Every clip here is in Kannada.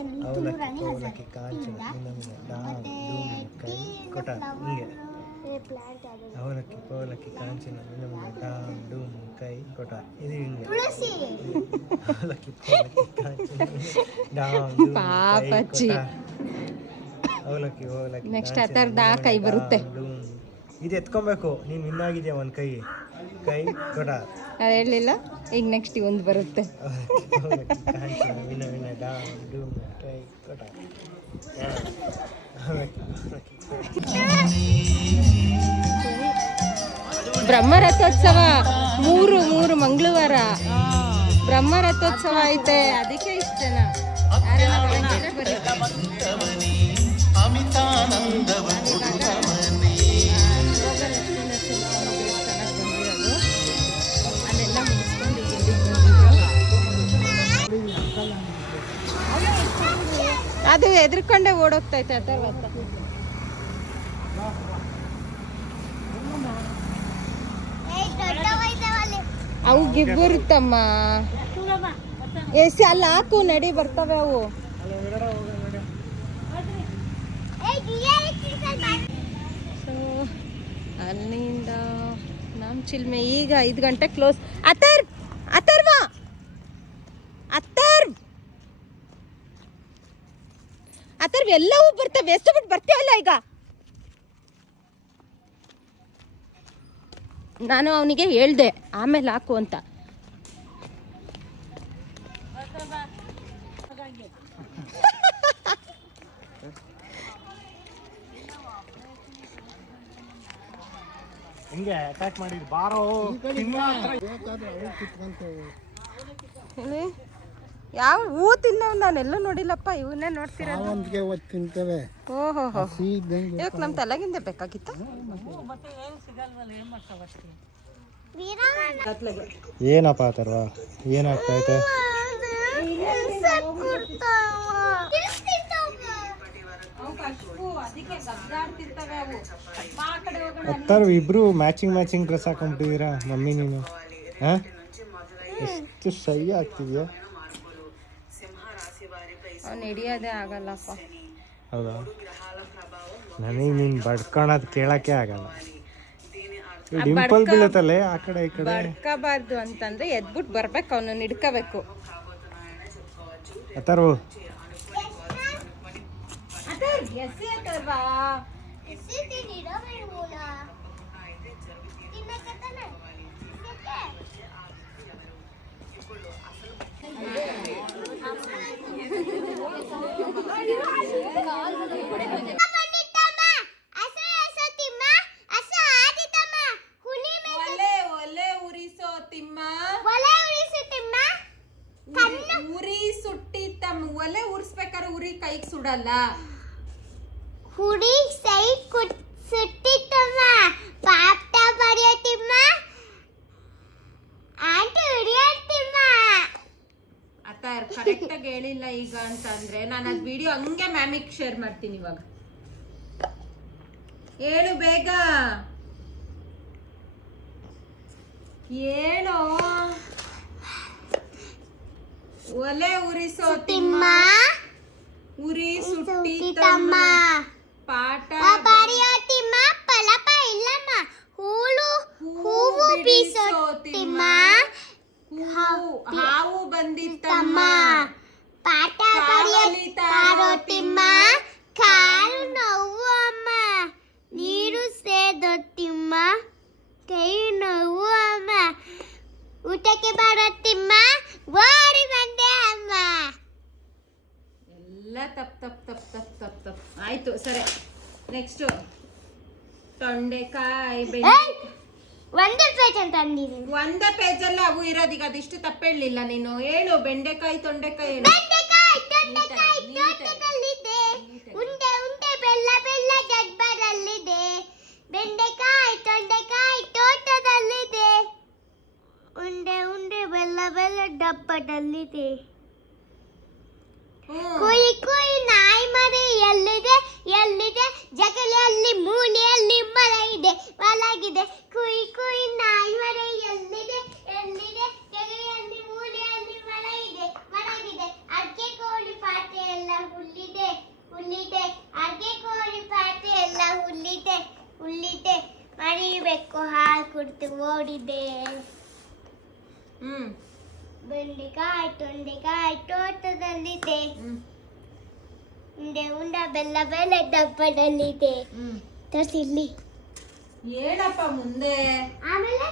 ಅವಲಕ್ಕಿ ಅವಲಕ್ಕಿ ಕಾಂಚನ ಮಿನ ಡಾಮ್ ಡೂಮ್ ಕೈ ಕೊಟ ಹಿಂಗೆ ಅವಲಕ್ಕಿ ಅವಲಕ್ಕಿ ಕಾಂಚನ ಮಿನ ಡಾಮ್ ಡೂಮ್ ಕೈ ಕೊಟ ಇದು ಹಿಂಗೆ ಅವಲಕ್ಕಿ ಅವಲಕ್ಕಿ ಕಾಂಚನ ಡಾಮ್ ಡೂಮ್ ಕೈ ಕೊಟ ಅವಲಕ್ಕಿ ಅವಲಕ್ಕಿ ನೆಕ್ಸ್ಟ್ ಆ ಥರದ ಕೈ ಬರುತ್ತೆ. ಇದು ಎತ್ಕೊಬೇಕು ನೀನು ಇನ್ನಾಗಿದೆಯಾ ಒಂದು ಕೈ ಕೈ ಕೊಡ ಅದು ಹೇಳಲಿಲ್ಲ. ಈಗ ನೆಕ್ಸ್ಟ್ ಒಂದು ಬರುತ್ತೆ. ವಿನ ವಿನ ಡಾಮ್ ಡೂಮ್ ಕೈ ಕೊಡ ಬ್ರಹ್ಮರಥೋತ್ಸವ ಮೂರು ಮಂಗಳವಾರ ಬ್ರಹ್ಮರಥೋತ್ಸವ ಐತೆ. ಅದಕ್ಕೆ ಇಷ್ಟು ಜನ ಅದು ಎದ್ರಕೊಂಡೆ ಓಡೋಗ್ತೈತೆ ಅಥರ್ವ. ಅವು ಗಿಬ್ಬರುತ್ತಮ್ಮ. ಎಸಿ ಅಲ್ಲಿ ಹಾಕು, ನಡಿ ಬರ್ತವೆ ಅವು. ಸೊ ಅಲ್ಲಿಂದ ನಮ್ಮ ಚಿಲ್ಮೆ ಈಗ 5 ಗಂಟೆ ಕ್ಲೋಸ್. ಅಥರ್ವ ಎಲ್ಲವೂ ಬರ್ತವೆ. ಎಷ್ಟು ಬಿಟ್ಟು ಬರ್ತೀವಲ್ಲ ಈಗ. ನಾನು ಅವನಿಗೆ ಹೇಳ್ದೆ ಆಮೇಲೆ ಹಾಕು ಅಂತ. ಹಿಂಗೆ ಅಟ್ಯಾಕ್ ಮಾಡಿದ್ರು ಬಾರೋ ಯಾವ ಹೂ ತಿನ್ನವ್ ನಾನೆಲ್ಲ ನೋಡಿಲ್ಲಪ್ಪ. ಇವನ್ನೇ ನೋಡ್ತಿರೋದು. ಓಹೋ ಇವಾಗ ನಮ್ಮ ತಲೆಗಿಂದ ಬೇಕಾಗಿತ್ತ. ಏನಪ್ಪ ಆ ಥರ ಏನಾಗ್ತೈತೆ? ಹತ್ತಾರು ಇಬ್ರು ಮ್ಯಾಚಿಂಗ್ ಡ್ರೆಸ್ ಹಾಕೊಂಡ್ಬಿಟ್ಟಿದ್ದೀರಾ ಮಮ್ಮಿ ನೀನು. ಹಾ ಎಷ್ಟು ಶೈ ಆಗ್ತಿದ್ಯಾ. ಅವ್ನು ಹಿಡಿಯೋದೇ ಆಗಲ್ಲಪ್ಪ. ಹೌದಾ? ನನಗೆ ನೀನು ಬಡ್ಕೊಳೋದು ಕೇಳಕ್ಕೆ ಆಗಲ್ಲ. ಡಿಂಪಲ್ ಬೀಳುತ್ತಲ್ಲೇ ಆ ಕಡೆ ಈ ಕಡೆ. ಬಡ್ಕೋಬಾರ್ದು ಅಂತಂದ್ರೆ ಎದ್ಬಿಟ್ಟು ಬರ್ಬೇಕು, ಅವನನ್ನು ಹಿಡ್ಕೋಬೇಕು. ಅಥರ್ವ ಉರಿ ಸುಟ್ಟಿತ್ತಮ್ಮ. ಒಲೆ ಉರ್ಸ್ಬೇಕಾದ್ರೆ ಉರಿ ಕೈಗೆ ಸುಡಲ್ಲ. ಹುಡಿ ಸೈ ಸುಟ್ಟಿತ್ತಮ್ಮ. ಪಾಪ ಬಡಿಯತಿಮ್ಮ ಆಂಟಿ ಹಿಡಿಯತಿಮ್ಮ. ಆತ ಕರೆಕ್ಟಾಗಿ ಹೇಳಿಲ್ಲ ಈಗ ಅಂತ ಅಂದ್ರೆ ನಾನು ಅದು ವಿಡಿಯೋ ಹಂಗೆ ಮ್ಯಾಮಿಗೆ ಶೇರ್ ಮಾಡ್ತೀನಿ. ಇವಾಗ ಹೇಳು ಬೇಗ ಹೇಳೋ. ಒಲೆ ಉರಿಸೋ ತಿಮ್ಮ, ಉರಿ ಸುಟ್ಟಿತಮ್ಮ. ಪಾಠ ಬಡಿಯತಿಮ್ಮ ಪಲಪ ಇಲ್ಲಮ್ಮ. ಹೂವು ಬೀಸೋ ತಿಮ್ಮ, ಹಾವು ಬಂದಿತ್ತಮ್ಮ. ಪಾಠ ಬಡಿಯತಾರೋ ತಿಮ್ಮ, ಕಾಲು ನೋವು ಅಮ್ಮ. ನೀರು ಸೇದೋ ತಿಮ್ಮ, ಕೈ ನೋವು ಅಮ್ಮ. ಊಟಕ್ಕೆ ಬರೋ ತಿಮ್ಮ, ಓಡಿ ಬಂದೆ ಅಮ್ಮ. ಎಲ್ಲ ತಪ್ಪು. ಆಯ್ತು ಸರಿ. ನೆಕ್ಸ್ಟ್ ತೊಂಡೆಕಾಯಿ ಒಂದೇ ಪೇಜ್ ಅಂತ ಅಂದಿದ್ದೀನಿ. ಒಂದೇ ಪೇಜಲ್ಲಿ ಅವು ಇರೋದೀಗ. ಅದಿಷ್ಟು ತಪ್ಪು ಹೇಳಲಿಲ್ಲ ನೀನು. ಹೇಳು ಬೆಂಡೆಕಾಯಿ ತೊಂಡೆಕಾಯಿ ಹೇಳು. ಬೆಂಡೆಕಾಯಿ ತೊಂಡೆಕಾಯಿ ತೋಟದಲ್ಲಿದೆ. ಉಂಡೆ ಬೆಲ್ಲ ಡಬ್ಬದಲ್ಲಿದೆ. ಬೆಂಡೆಕಾಯಿ ತೊಂಡೆಕಾಯಿ ತೋಟದಲ್ಲಿದೆ. ಉಂಡೆ ಬೆಲ್ಲ ಡಬ್ಬದಲ್ಲಿದೆ. ಕುಯಿ ನಾಯಿ ಮರಿ ಎಲ್ಲಿದೆ ಜಗಲಿಯಲ್ಲಿ ಮೂಲೆಯಲ್ಲಿ ಮಲಗಿದೆ. ಕುಯಿ ನಾಯಿ ಮರಿ ಎಲ್ಲಿದೆ ಜಗಲಿಯಲ್ಲಿ ಮೂಲೆಯಲ್ಲಿ ಮಲಗಿದೆ. ಅಡ್ಗೆ ಕೋಳಿ ಪಾಟೆ ಎಲ್ಲ ಮರಿಬೇಕು ಹಾಲು ಕುಡಿದು ಓಡಿದೆ. ಹ್ಮ್ ಬೆಂಡೆಕಾಯಿ ತೊಂಡೆಕಾಯಿ ತೋಟದಲ್ಲಿದೆ. ಉಂಡ ಬೆಲ್ಲ ಬೆಲ್ಲ ಡಬ್ಬದಲ್ಲಿದೆ. ತರಿಸಿಲ್ಲಿ ಹೇಳಪ್ಪ ಮುಂದೆ. ಆಮೇಲೆ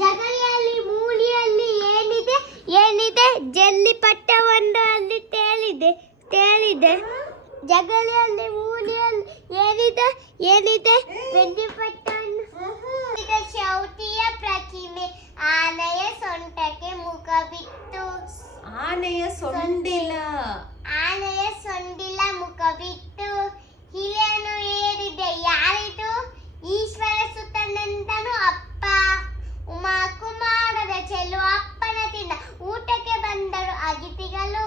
ಜಗಲಿಯಲ್ಲಿ ಮೂಲಿಯಲ್ಲಿ ಏನಿದೆ ಏನಿದೆ ಜಲ್ಲಿ ಪಟ್ಟ ಒಂದು ಅಲ್ಲಿ ತೇಲಿದೆ ಜಗಲಿಯಲ್ಲಿ ಮೂಲಿಯಲ್ಲಿ ಏನಿದೆ ಏನಿದೆ ಬೆಳ್ಳಿ ಪಟ್ಟವನ್ನು. ಇದು ಚೌತಿಯ ಪ್ರತಿಮೆ ಆನೆಯ ಸೊಂಟಕ್ಕೆ ಮುಖ ಬಿತ್ತು. ಆನೆಯ ಸೊಂಡಿಲ ಮುಖ ಬಿತ್ತು. ಹಿರಿಯನ್ನು ಏರಿದೆ ಯಾರಿದು? ಈಶ್ವರ ಸುತನೆಂದನು ಅಪ್ಪ. ಉಮಾ ಕುಮಾರರ ಚೆಲು ಅಪ್ಪನ ತಿಂದ ಊಟಕ್ಕೆ ಬಂದರು ಅತಿಥಿಗಳು.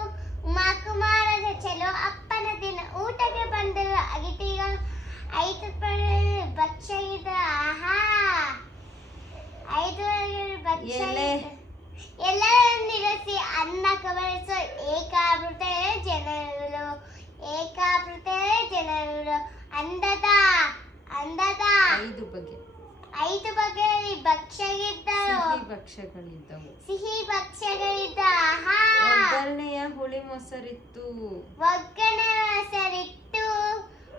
ಉಮಾ ಕುಮಾರರ ಚೆಲು ಅಪ್ಪನ ತಿಂದ ಊಟಕ್ಕೆ ಬಂದರು ಅತಿಥಿಗಳು. 5 ಭಕ್ಷ್ಯ ಇದ. ಆಹಾ 5 ಭಕ್ಷ್ಯ ಎಲ್ಲರನ್ನಿರಿಸಿ ಅನ್ನ ಕವರಿಸೋ ಏಕಾವೃತ ಜನರು ಅಂದದ 5 ಬಗೆಯ ಸಿಹಿ ಭಕ್ಷ್ಯಗಳಿದ್ದ. ಒಗ್ಗರಣೆಯ ಹುಳಿ ಮೊಸರಿತ್ತು.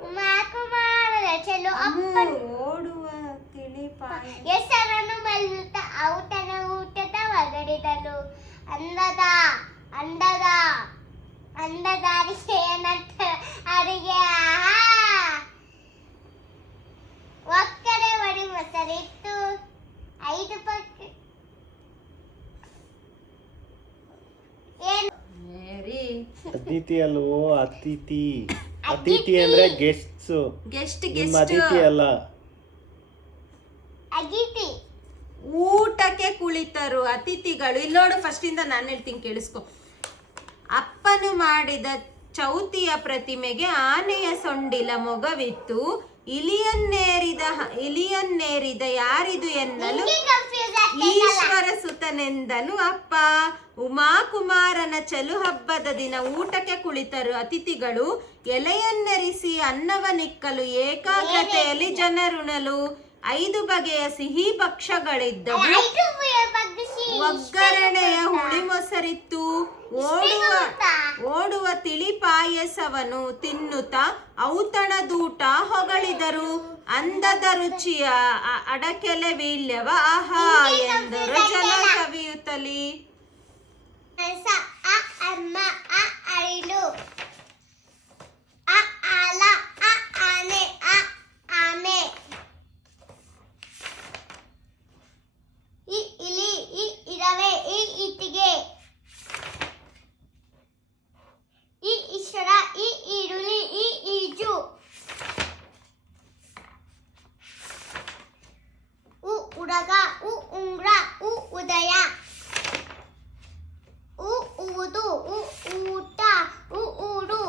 ಉಮಾಕುಮಾರರ ಚೆಲು ಅಪ್ಪನ ಓಡುವ ತಿಳಿಪಾಯ ಹೆಸರನ್ನು ಮಲ್ಲುತ್ತ ಔತಣ ಊಟದ ಒಗಡಿದಳು. ಅಂದದ ಅರಿಗೆಯ ನಂತರ ಅಡಿಗೆ. ಒಕ್ಕಡೆ ಒಡಿ ಮೊಸರಿತ್ತು. 5 ಪಕ್ಕ ಮೇರಿ ಅತಿಥಿ ಅಲ್ವೋ ಅತಿಥಿ. ಅತಿಥಿ ಅಂದ್ರೆ ಗೆಸ್ಟ್ಸ್. ನಿಮ್ಮ ಅತಿಥಿ ಅಲ್ಲ. ಅತಿಥಿ ಊಟಕ್ಕೆ ಕುಳಿತರು ಅತಿಥಿಗಳು. ಇಲ್ಲಿ ನೋಡು, ಫಸ್ಟ್ ಇಂದ ನಾನು ಹೇಳ್ತೀನಿ ಕೇಳಿಸ್ಕೊ. ಅಪ್ಪನು ಮಾಡಿದ ಚೌತಿಯ ಪ್ರತಿಮೆಗೆ ಆನೆಯ ಸೊಂಡಿಲ ಮೊಗವಿತ್ತು. ಇಲಿಯನ್ನೇರಿದ ಯಾರಿದು ಎನ್ನಲು ಈಶ್ವರ ಸುತನೆಂದನು ಅಪ್ಪ. ಉಮಾಕುಮಾರನ ಚಲು ಹಬ್ಬದ ದಿನ ಊಟಕ್ಕೆ ಕುಳಿತರು ಅತಿಥಿಗಳು. ಎಲೆಯನ್ನೆರಿಸಿ ಅನ್ನವನಿಕ್ಕಲು ಏಕಾಗ್ರತೆಯಲ್ಲಿ ಜನರುಣಲು. 5 ಬಗೆಯ ಸಿಹಿ ಭಕ್ಷ್ಯಗಳಿದ್ದವು. ಒಗ್ಗರಣೆಯ ಹುಳಿ ಮೊಸರಿತ್ತು. ಓಡುವ ತಿಳಿ ಪಾಯಸವನ್ನು ತಿನ್ನುತ್ತಾ ಔತಣದೂಟ ಹೊಗಳಿದರು. ಅಂದದ ರುಚಿಯ ಅಡಕೆಲೆ ವೀಳ್ಯವ ಆಹಾ ಎಂದರು ಜನ ಕವಿಯುತ್ತಲಿ. ಅಮ್ಮ ಅರಿಲು ಆಲ ಆನೆ ಆಮೆ. ಈ ಇಲಿ ಈ ಇರವೆ ಈ ಇಟ್ಟಿಗೆ. ಈ ಈಶ್ವರ ಈ ಈರುಳ್ಳಿ ಈ ಈಜು. ಉಡಗ ಉಂಗ್ರ ಉದಯ. ಊದು ಊಟ ಊಡು.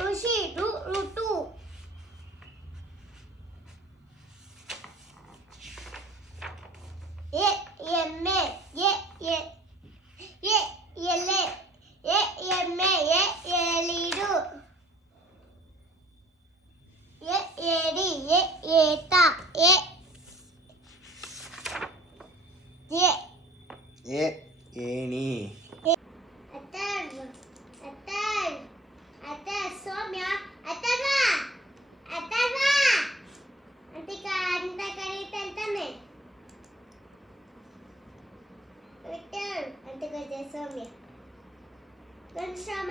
ಋಷಿ ಋತು. ಎಮ್ಮೆ ಎಲೆ ಎಮ್ಮೆ ಎಲಿಡು. ಏಡಿ ಏತ ಏಣಿ. ಸೌಮ್ಯ ಅಂತ ಕರೀತಾನೆ. ಅಂತ ಕರೀತಾರೆ ಸೌಮ್ಯ. ಶ್ರಮ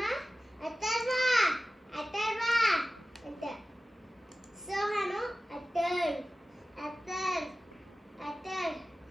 ಅಥರ್ವ ಅಂತ. ಸೋಹನು ಅತರ್